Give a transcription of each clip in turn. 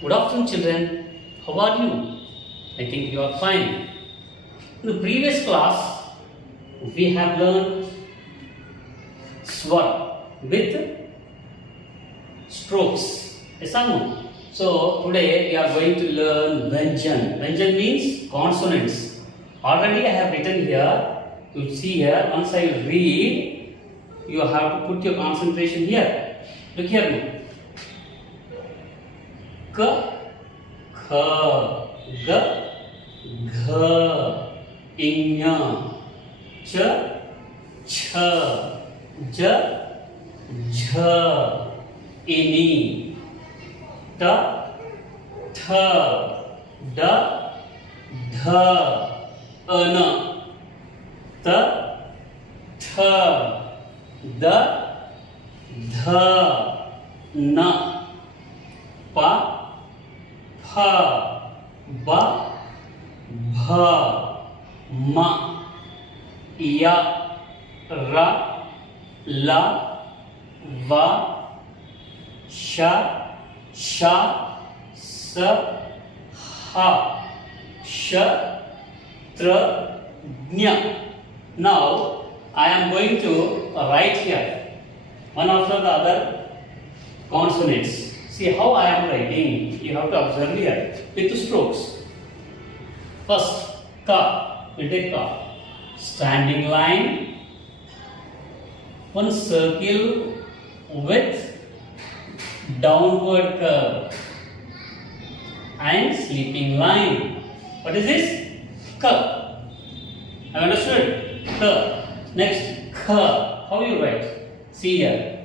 Good afternoon, children. How are you? I think you are fine. In the previous class, we have learned swar with strokes. Yes or no? So today we are going to learn Vyanjan. Vyanjan means consonants. Already I have written here. You see here. Once I read, you have to put your concentration here. Look here now. K, kh, g, gh, ing, ch, ch, j, jh, ini, t, th, d, dh, an, t, th, d, dh, n, pa, pha, ba, bha, ma, ya, ra, la, va, sha, sha, sa, ha, sha, tra, nya. Now I am going to write here one after the other consonants. See how I am writing. You have to observe here with strokes. First, ka. We take ka. Standing line. One circle with downward curve and sleeping line. What is this? Ka. Have you understood? Ka. Next, kha. How you write? See here.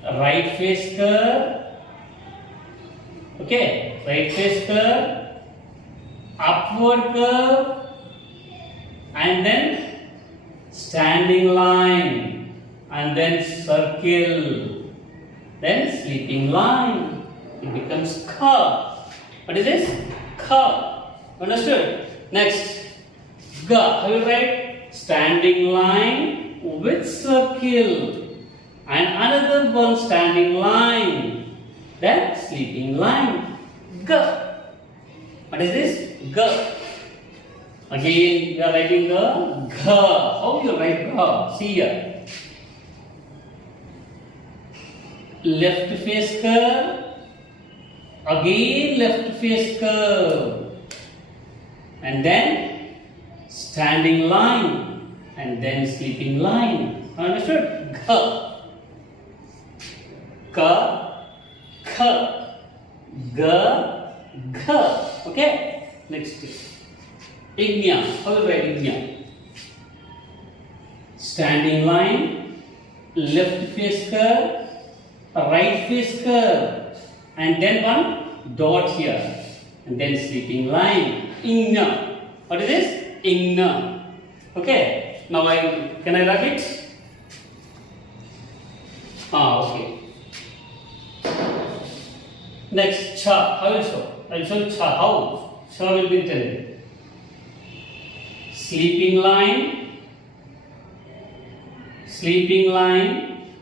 Right face curve, okay, right face curve, upward curve, and then standing line, and then circle, then sleeping line. It becomes kha. What is this? Kha. Understood? Next, ga. How you write? Standing line with circle. And another one standing line, then sleeping line. G. What is this? G. Again, we are writing the G. How you write G? See here. Left face curve. Again, left face curve. And then standing line. And then sleeping line. Understood? G. Ka, kha, ga, gha. Okay. Next. Ignya. How do you write ignya? Standing line, left face curve, right face curve, and then one dot here, and then sleeping line. Ignya. What is this? Ignya. Okay. Now can I write it? Okay. Next, cha. How will show? I will show cha. How? Cha will be written. Sleeping line, sleeping line,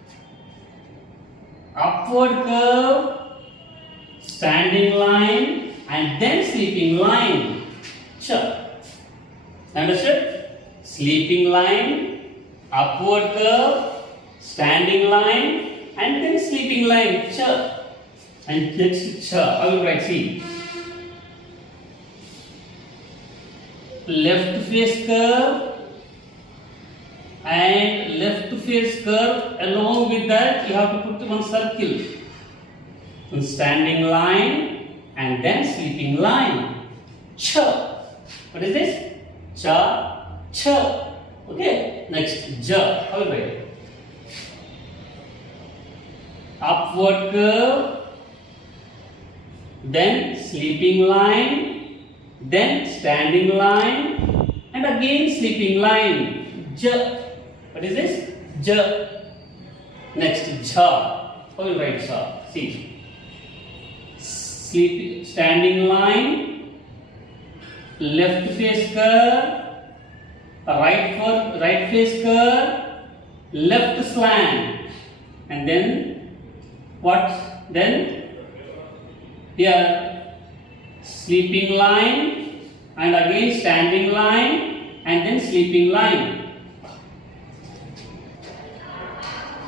upward curve, standing line, and then sleeping line. Cha. Understood? Sleeping line, upward curve, standing line, and then sleeping line. Cha. And next, cha. I will write, see. Left face curve and left face curve. Along with that, you have to put one circle. One standing line and then sleeping line. Cha. What is this? Cha, cha. Okay. Next, ja. How will I write? Upward curve. Then sleeping line, then standing line, and again sleeping line. J. What is this? J. Next, jha. How will write jha? See. Standing line, left face curve, right face curve, left slant, and then what? Then Here sleeping line and again standing line and then sleeping line.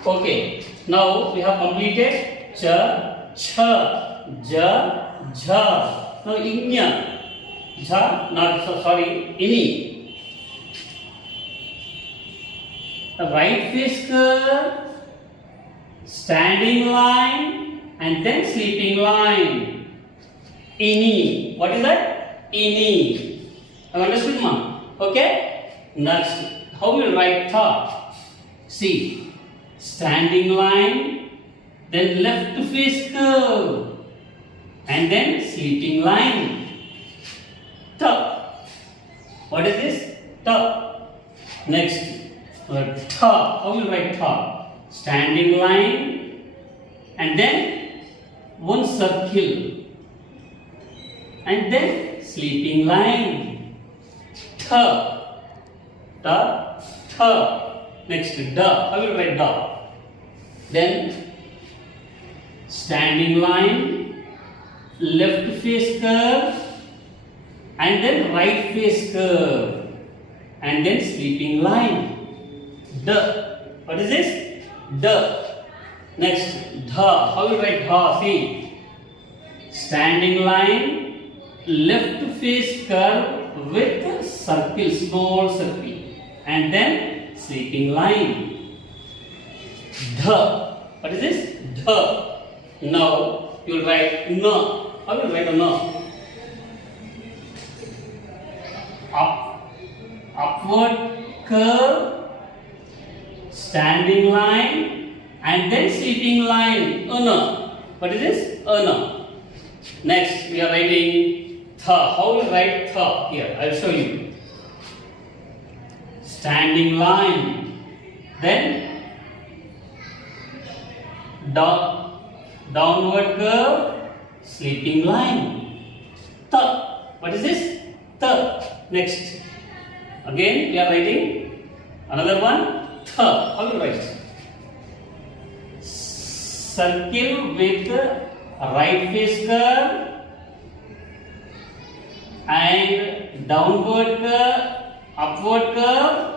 Okay, now we have completed ch, ch, ja, jha. Now inya, jha, not sorry, ini. The right face curve, standing line and then sleeping line. Ini. What is that? Ini. Have you understood, ma? Okay? Next, how will you write tha? See, standing line, then left face curve, and then sleeping line. Ta. What is this? Ta. Next, tha. How will you write tha? Standing line, and then one circle. And then sleeping line. Tha. Ta. Tha. Next, da. How will you write da? Then standing line, left face curve, and then right face curve, and then sleeping line. Da. What is this? Da. Next, dha. How will you write dha? See, standing line, left face curve with circle, small circle, and then sleeping line. Dha. What is this? Dha. Now you will write na. How will you write a na? Upward curve, standing line, and then sleeping line. Ana. What is this? Ana. Next, we are writing tha. How will you write tha? Here, I will show you. Standing line, then downward curve, sleeping line. Tha. What is this? Tha. Next, again we are writing another one. Tha. How will you write? Circle with right face curve and downward curve, upward curve,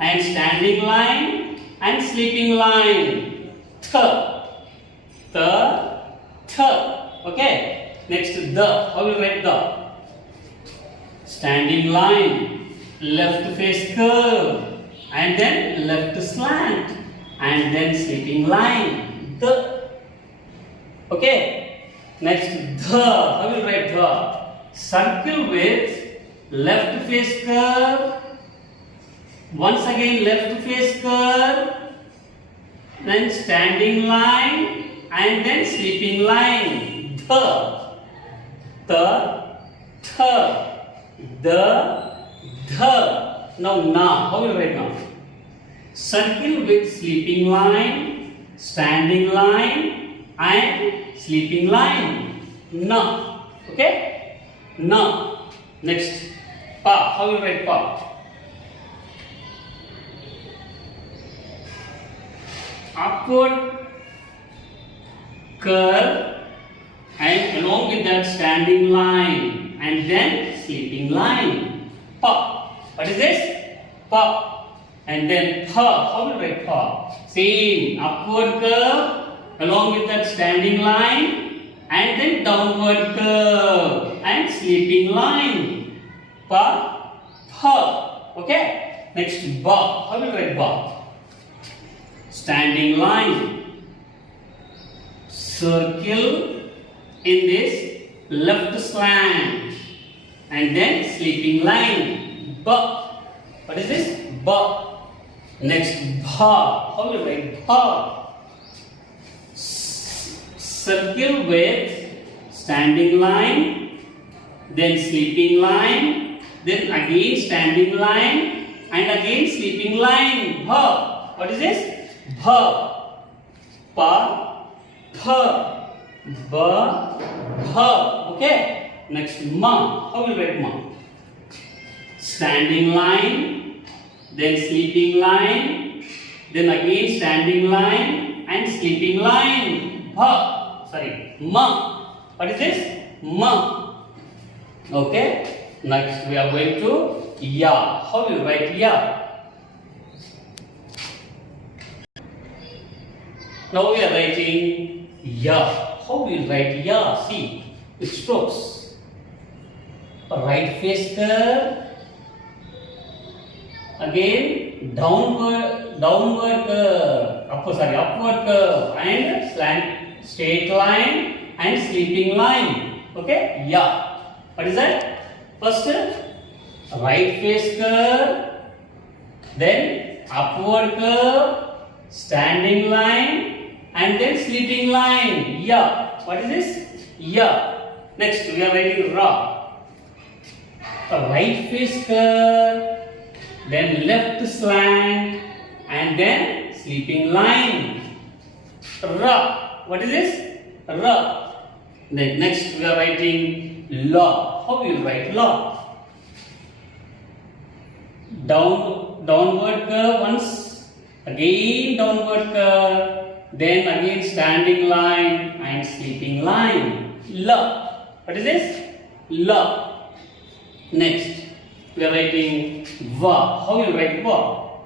and standing line and sleeping line. Tha. Tha. Tha. Okay. Next, the. How will you write the? Standing line, left face curve, and then left slant, and then sleeping line. The. Okay. Next, the. How will you write the? Circle with left face curve, once again left face curve, then standing line, and then sleeping line. The. Now na. How will you write now? Circle with sleeping line, standing line, and sleeping line. Na. Okay? Na. Next, pa. How will you write pa? Upward curve and along with that standing line and then sleeping line. Pa. What is this? Pa. And then pa. How will you write pa? Same. Upward curve along with that standing line and then downward curve and sleeping line. Pa. Pa. Okay. Next, ba. How will you write ba? Standing line, circle in this left slant, and then sleeping line. Ba. What is this? Ba. Next, bha. How will you write bha? Circle with standing line, then sleeping line, then again standing line, and again sleeping line. Bha. What is this? Bha. Pa. Pha. Ba. Bha. Okay. Next, ma. How will you write ma? Standing line, then sleeping line, then again standing line and sleeping line. Bha. Sorry. Ma. What is this? Ma. Okay. Next we are going to ya. How you write ya? Now we are writing ya. How we write ya? See, with strokes. Right face curve. Again downward curve. Upward curve and slant, straight line and sleeping line. Okay? Ya. What is that? First, right face curve, then upward curve, standing line, and then sleeping line. Ya. What is this? Ya. Next, we are writing ra. Right face curve, then left slant, and then sleeping line. Ra. What is this? Ra. Then next we are writing la. How we will write la? Downward curve once, again downward curve, then again standing line and sleeping line. La. What is this? La. Next we are writing va. How you write va?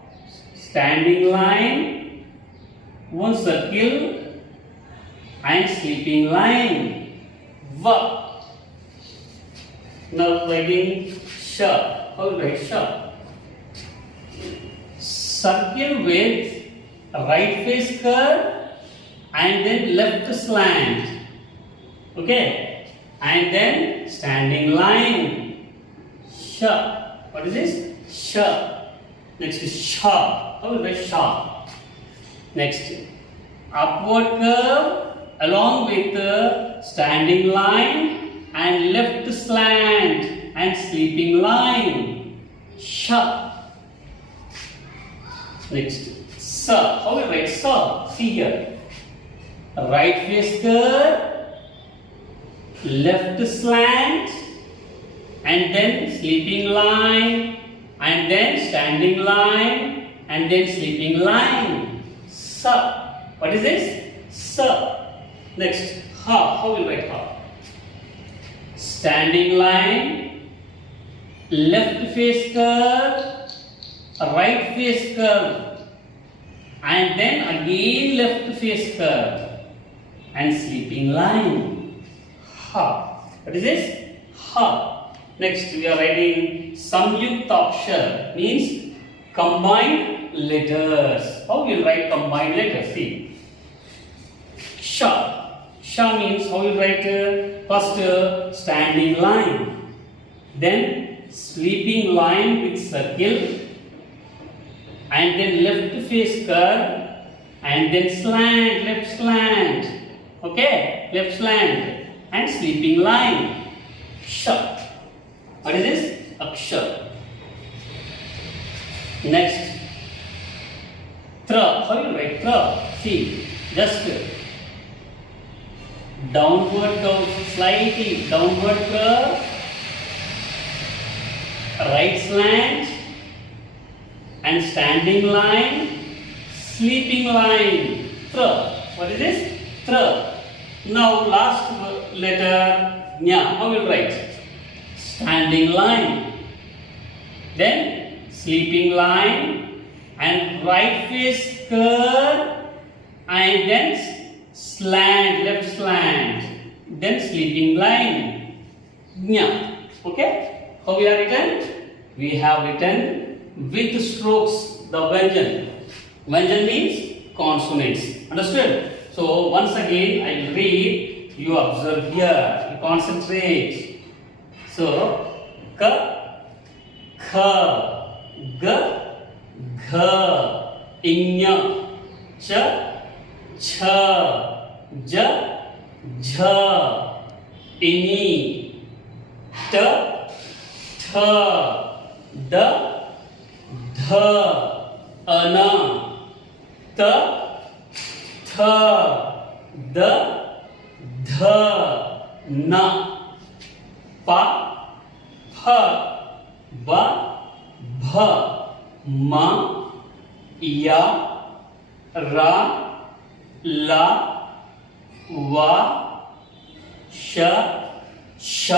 Standing line, one circle and sleeping line. Va. Now writing sha. How you write sha? Circle with right face curve and then left slant. Okay, and then standing line. Sha. What is this? Sha. Next is sha. How is that? Sha. Next, upward curve along with the standing line and left slant and sleeping line. Sha. Next, sa. How we write sa? See here. Right face curve, left slant, and then sleeping line, and then standing line, and then sleeping line. Sa. What is this? Sa. Next, ha. How will write ha? Standing line, left face curve, right face curve, and then again left face curve, and sleeping line. Ha. What is this? Ha. Next, we are writing samyukta akshar, means combined letters. How we will write combined letters? See, sha. Sha means how you write first standing line, then sleeping line with circle, and then left face curve, and then slant, left slant. Okay, left slant and sleeping line. Sha. What is this? Akshar. Next, tra. How you write tra? See, just downward curve, slightly downward curve, right slant, and standing line, sleeping line. Tra. What is this? Tra. Now last letter nya. How will write? Standing line, then sleeping line, and right face curve, and then slant, left slant, then sleeping line. Nya. Okay? How we are written? We have written with strokes the Vyanjan. Vyanjan means consonants. Understood? So once again I will read. You observe here. You concentrate. So, ka, kha, ga, gha, inya, cha, cha, ja, jha, ini, ta, tha, da, dha, ana, ta, tha, da, dha, na. Pa, pha, ba, bha, ma, ya, ra, la, va, श, श,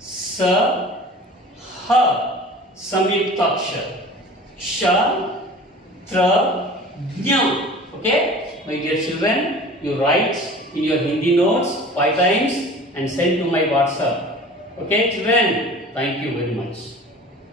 स, ह, संयुक्त अक्षर, श, त्र, ज्ञ. Okay, my dear children, you write in your Hindi notes 5 times and send to my WhatsApp. Okay, children, thank you very much.